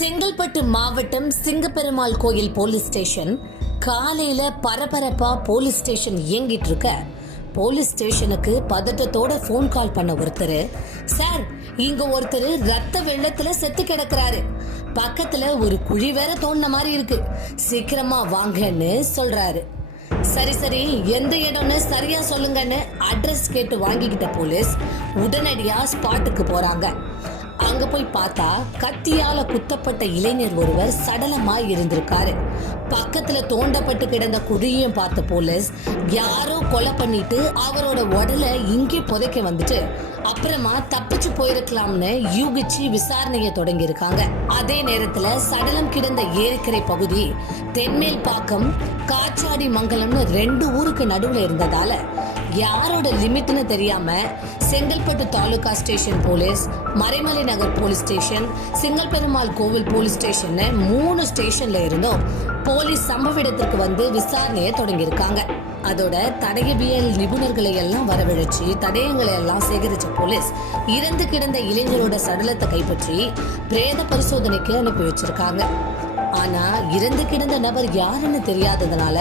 செங்கல்பட்டு மாவட்டம் சிங்கப்பெருமாள் கோயில் police station காலையில பரபரப்பா போலீஸ் ஸ்டேஷன் இயங்கிட்டு இருக்க போலீஸ் ஸ்டேஷனுக்கு பதட்டத்தோட போன் கால் பண்ண ஒருத்தர், சார் இங்க ஒருத்தர் ரத்த வெள்ளத்துல செத்து கிடக்குறாரு, பக்கத்துல ஒரு குழி வேற தோண்டின மாதிரி இருக்கு, சீக்கிரமா வாங்கன்னு சொல்றாரு. சரி எந்த இடம்னு சரியா சொல்லுங்கன்னு அட்ரஸ் கேட்டு வாங்கிக்கிட்ட போலீஸ் உடனடியா ஸ்பாட்டுக்கு போறாங்க. அங்க போய் பார்த்தா கத்தியால குத்தப்பட்ட இளைஞர் ஒருவர் சடலமா இருந்திருக்காரு. பக்கத்துல தோண்டப்பட்டு கிடந்த குழியையும் பார்த்த போலீஸ் யாரோ கொலை பண்ணிட்டு அவரோட உடலை இங்கே புதைக்க வந்துட்டு அப்புறமா தப்பிச்சு போயிருக்கலாம்னு யூகிச்சு விசாரணையை தொடங்கி இருக்காங்க. அதே நேரத்துல சடலம் கிடந்த ஏரிக்கரை பகுதி தென்மேல் பாக்கம் காச்சாடி மங்கலம்னு 2 ஊருக்கு நடுவுல இருந்ததால யாரோட லிமிட்னு தெரியாம செங்கல்பட்டு தாலுகா ஸ்டேஷன் போலீஸ், மறைமலை நகர் போலீஸ் ஸ்டேஷன், சிங்கப்பெருமாள் கோவில் போலீஸ் ஸ்டேஷன் 3 ஸ்டேஷன்ல இருந்தும் போலீஸ் சம்பவ இடத்திற்கு வந்து விசாரணையை தொடங்கி இருக்காங்க. அதோட தடயவியல் நிபுணர்களை எல்லாம் வரவழைச்சு தடயங்களை எல்லாம் சேகரிச்ச போலீஸ் இறந்து கிடந்த இளைஞரோட சடலத்தை கைப்பற்றி பிரேத பரிசோதனைக்கு அனுப்பி வச்சிருக்காங்க. ஆனா இறந்து கிடந்த நபர் யாருன்னு தெரியாததுனால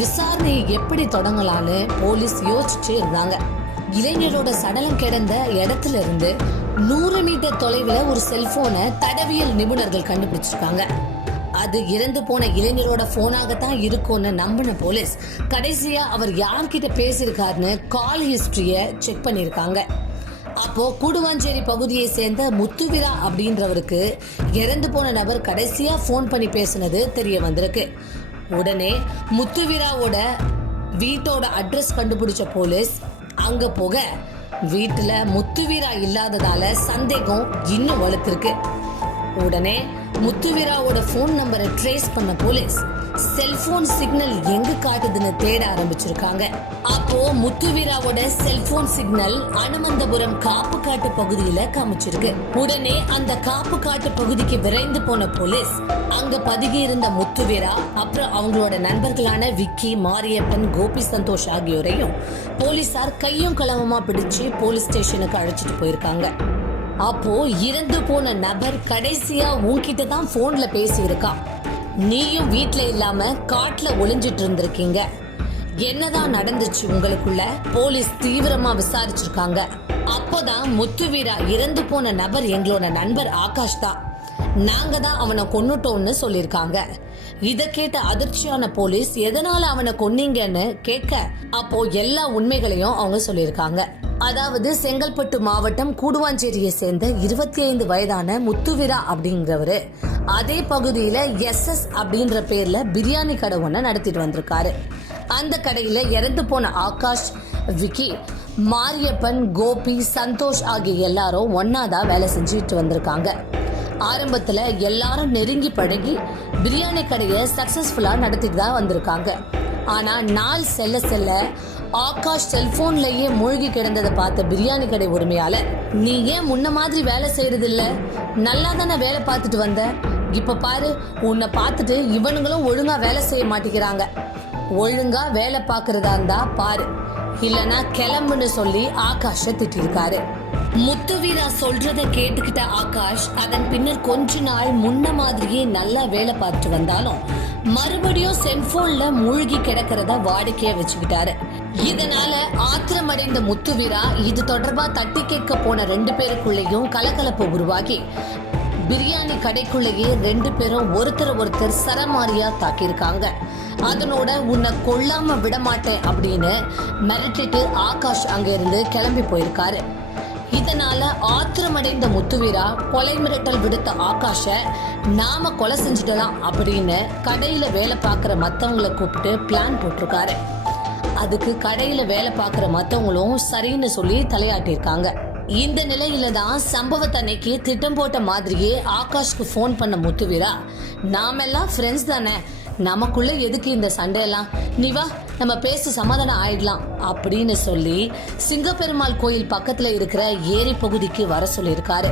விசாரணையை எப்படி தொடங்கலான்னு போலீஸ் யோசிச்சு இருந்தாங்க. இளைஞரோட சடலம் கிடந்த இடத்துல இருந்து 100 மீட்டர் தொலைவுல ஒரு செல்போனை தடவியல் நிபுணர்கள் கண்டுபிடிச்சிருக்காங்க. அது இறந்து போன இளைஞரோட போனாகத்தான் இருக்கும்னு நம்பின போலீஸ் கடைசியா அவர் யார்கிட்ட பேசியிருக்காருன்னு கால் ஹிஸ்டரிய செக் பண்ணிருக்காங்க. அப்போ கூடுவாஞ்சேரி பகுதியை சேர்ந்த முத்துவீரா அப்படின்றவருக்கு இறந்து போன நபர் கடைசியா போன் பண்ணி பேசினது தெரிய வந்திருக்கு. உடனே முத்துவீராவோட வீட்டோட அட்ரஸ் கண்டுபிடிச்ச போலீஸ் அங்க போக வீட்டுல முத்துவீரா இல்லாததால சந்தேகம் இன்னும் வலுத்திருக்கு. உடனே முத்துவீராவோட போன் நம்பரை ட்ரேஸ் பண்ண போலீஸ் செல்போன் சிக்னல் எங்க காட்டுதுன்னு தேட ஆரம்பிச்சிருக்காங்க. அப்போ முத்துவீராவோட செல்போன் சிக்னல் அனுமந்தபுரம் காப்பு காட்டு பகுதியில காமிச்சிருக்கு. உடனே அந்த காப்பு காட்டு பகுதிக்கு விரைந்து போன போலீஸ் அங்க பதுகி இருந்த முத்துவீரா அப்புறம் அவங்களோட நண்பர்களான விக்கி, மாரியப்பன், கோபி சந்தோஷ் ஆகியோரையும் போலீசார் கையும் களவுமா பிடிச்சு போலீஸ் ஸ்டேஷனுக்கு அழைச்சிட்டு போயிருக்காங்க. அப்போ இறந்து போன நபர் கடைசியா உன்கிட்ட தான் போன்ல பேசி இருக்கா, நீயும் வீட்ல இல்லாம காட்டுல ஒளிஞ்சிட்டு இருந்திருக்கீங்க, என்னதான் நடந்துச்சு உங்களுக்குள்ள போலீஸ் தீவிரமா விசாரிச்சிருக்காங்க. அப்போதான் முத்துவீரா இறந்து போன நபர் எங்களோட நண்பர் ஆகாஷ் தான், நாங்க தான் அவனை கொன்னுட்டோம்னு சொல்லிருக்காங்க. இத கேட்ட அதிர்ச்சியான போலீஸ் எதனால அவனை கொன்னீங்கன்னு கேட்க அப்போ எல்லா உண்மைகளையும் அவங்க சொல்லியிருக்காங்க. அதாவது செங்கல்பட்டு மாவட்டம் கூடுவாஞ்சேரியை சேர்ந்த 25 வயதான முத்துவீரா அப்படிங்கிறவரு அதே பகுதியில SS அப்படின்ற பேர்ல பிரியாணி கடை ஒண்ணு நடத்திட்டு வந்திருக்காரு. அந்த கடையில இறந்து போன ஆகாஷ், விக்கி, மாரியப்பன், கோபி, சந்தோஷ் ஆகிய எல்லாரும் ஒன்னாதான் வேலை செஞ்சுட்டு வந்திருக்காங்க. ஆரம்பத்துல எல்லாரும் நெருங்கி பழகி பிரியாணி கடையை சக்சஸ்ஃபுல்லா நடத்திட்டு தான் வந்திருக்காங்க. ஆனா நாள் செல்ல செல்ல ஆகாஷ் செல்போன்லயே மூழ்கி கிடந்ததை பார்த்த பிரியாணி கடை உரிமையாளர், நீ ஏன் முன்ன மாதிரி வேலை செய்யறது இல்ல, நல்லா தானே வேலை பார்த்துட்டு வந்த, இப்ப பாரு உன்னை பார்த்துட்டு இவனுங்களும் ஒழுங்கா வேலை செய்ய மாட்டேங்கிறாங்க, ஒழுங்கா வேலை பார்க்கறதா இருந்தா பாரு, இல்லனா கிளம்புன்னு சொல்லி ஆகாஷ திட்டிருக்காரு. முத்துவீரா சொல்றத கேட்டுக்கிட்ட ஆகாஷ் அதன் பின்னர் கொஞ்ச நாள் முன்ன மாதிரியே நல்லா வேலை பார்த்துட்டு வந்தாலும் மறுபடியும் செல்போன்ல மூழ்கி கிடக்கிறத வாடிக்கையா வச்சுக்கிட்டாரு. இதனால ஆத்திரமடைந்த முத்துவீரா இது தொடர்பா தட்டி கேட்க போன 2 பேருக்குள்ளேயும் கலகலப்பு உருவாகி பிரியாணி கடைக்குள்ளேயே 2 பேரும் ஒருத்தர் சரமாரியா தாக்கியிருக்காங்க. அதனோட உன்னை கொல்லாம விடமாட்டேன் அப்படின்னு மிரட்டிட்டு ஆகாஷ் அங்க இருந்து கிளம்பி போயிருக்காரு. இதனால ஆத்திரமடைந்த முத்துவீரா கொலை மிரட்டல் விடுத்த ஆகாஷ நாம கொலை செஞ்சுடலாம் அப்படின்னு கடையில வேலை பார்க்குற மத்தவங்களை கூப்பிட்டு பிளான் போட்டிருக்காரு. அதுக்கு கடையில வேலை பார்க்குற மத்தவங்களும் சரின்னு சொல்லி தலையாட்டிருக்காங்க. இந்த நிலையில தான் சம்பவத்தன்னைக்கு திட்டம் போட்ட மாதிரியே ஆகாஷ்க்கு போன் பண்ண முத்துவீரா, நாமெல்லாம் ஃப்ரெண்ட்ஸ் தானே, நமக்குள்ள எதுக்கு இந்த சண்டையெல்லாம், நீ வா நம்ம பேசி சமாதானம் ஆயிடலாம் அப்படின்னு சொல்லி சிங்கப்பெருமாள் கோயில் பக்கத்துல இருக்கிற ஏரி பகுதிக்கு வர சொல்லியிருக்காரு.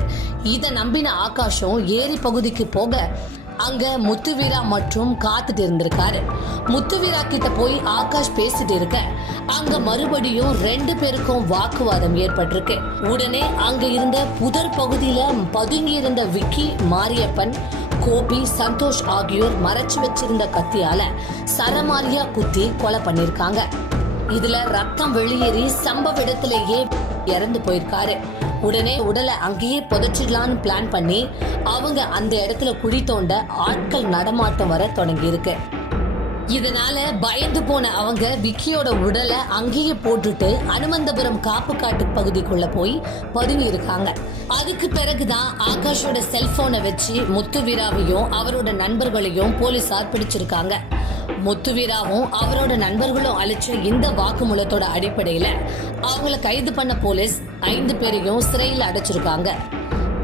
இதை நம்பின ஆகாஷும் ஏரி பகுதிக்கு போக அங்க முத்துவீரா மற்றும் காத்துட்டு இருந்திருக்காரு. முத்துவீரா கிட்ட போய் ஆகாஷ் பேசிட்டு இருக்க அங்க மறுபடியும் 2 பேருக்கும் வாக்குவாதம் ஏற்பட்டிருக்கு. உடனே அங்க இருந்த புதர் பகுதியில பதுங்கி இருந்த விக்கி, மாரியப்பன், கோபி, சந்தோஷ் ஆகியோர் மறைச்சு வச்சிருந்த கத்தியால சரமாரியா குத்தி கொலை பண்ணிருக்காங்க. இதுல ரத்தம் வெளியேறி சம்பவ இடத்திலேயே இறந்து போயிருக்காரு. உடனே உடலை அங்கேயே புதைச்சிடலான்னு பிளான் பண்ணி அவங்க அந்த இடத்துல குழி தோண்ட ஆட்கள் நடமாட்டம் வர தொடங்கி இருக்கு. இதனால பயந்து போன அவங்க விக்கியோட உடலை அங்கேயே போட்டுட்டு அனுமந்தபுரம் காப்புக்காட்டு பகுதிக்குள்ள போய் பதுங்கி இருக்காங்க. அதுக்கு பிறகுதான் ஆகாஷோட செல்போனை வச்சு முத்துவீராவையும் அவரோட நண்பர்களையும் போலீசார் பிடிச்சிருக்காங்க. முத்துவீராவும் அவரோட நண்பர்களும் அளிச்ச இந்த வாக்குமூலத்தோட அடிப்படையில அவங்கள கைது பண்ண போலீஸ் 5 பேரையும் சிறையில் அடைச்சிருக்காங்க.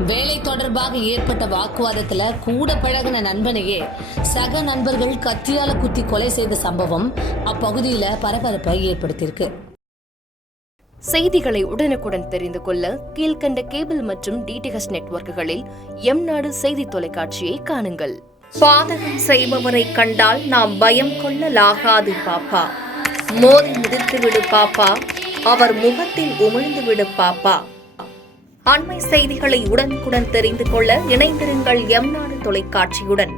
வேலை தொடர்பாக ஏற்பட்ட வாக்குவாதத்துல கூட பழகின நண்பனையே சக நண்பர்கள் கத்தியால குத்தி கொலை செய்த சம்பவம் அப்பகுதியில பரபரப்பை ஏற்படுத்தியிருக்கு. செய்திகளை உடனுக்குடன் தெரிந்து கொள்ள கீழ்கண்ட கேபிள் மற்றும் டிடிஎச் நெட்வொர்க்குகளில் எம்நாடு செய்தி தொலைக்காட்சியை காணுங்கள். பாதகம் செய்பவரை கண்டால் நாம் பயம் கொள்ளலாகாது பாப்பா. மோதி முடித்துவிடு பாப்பா, அவர் முகத்தில் உமிழ்ந்துவிடு பாப்பா. அண்மை செய்திகளை உடனுக்குடன் தெரிந்து கொள்ள இணைந்திருங்கள் எம்நாடு தொலைக்காட்சியுடன்.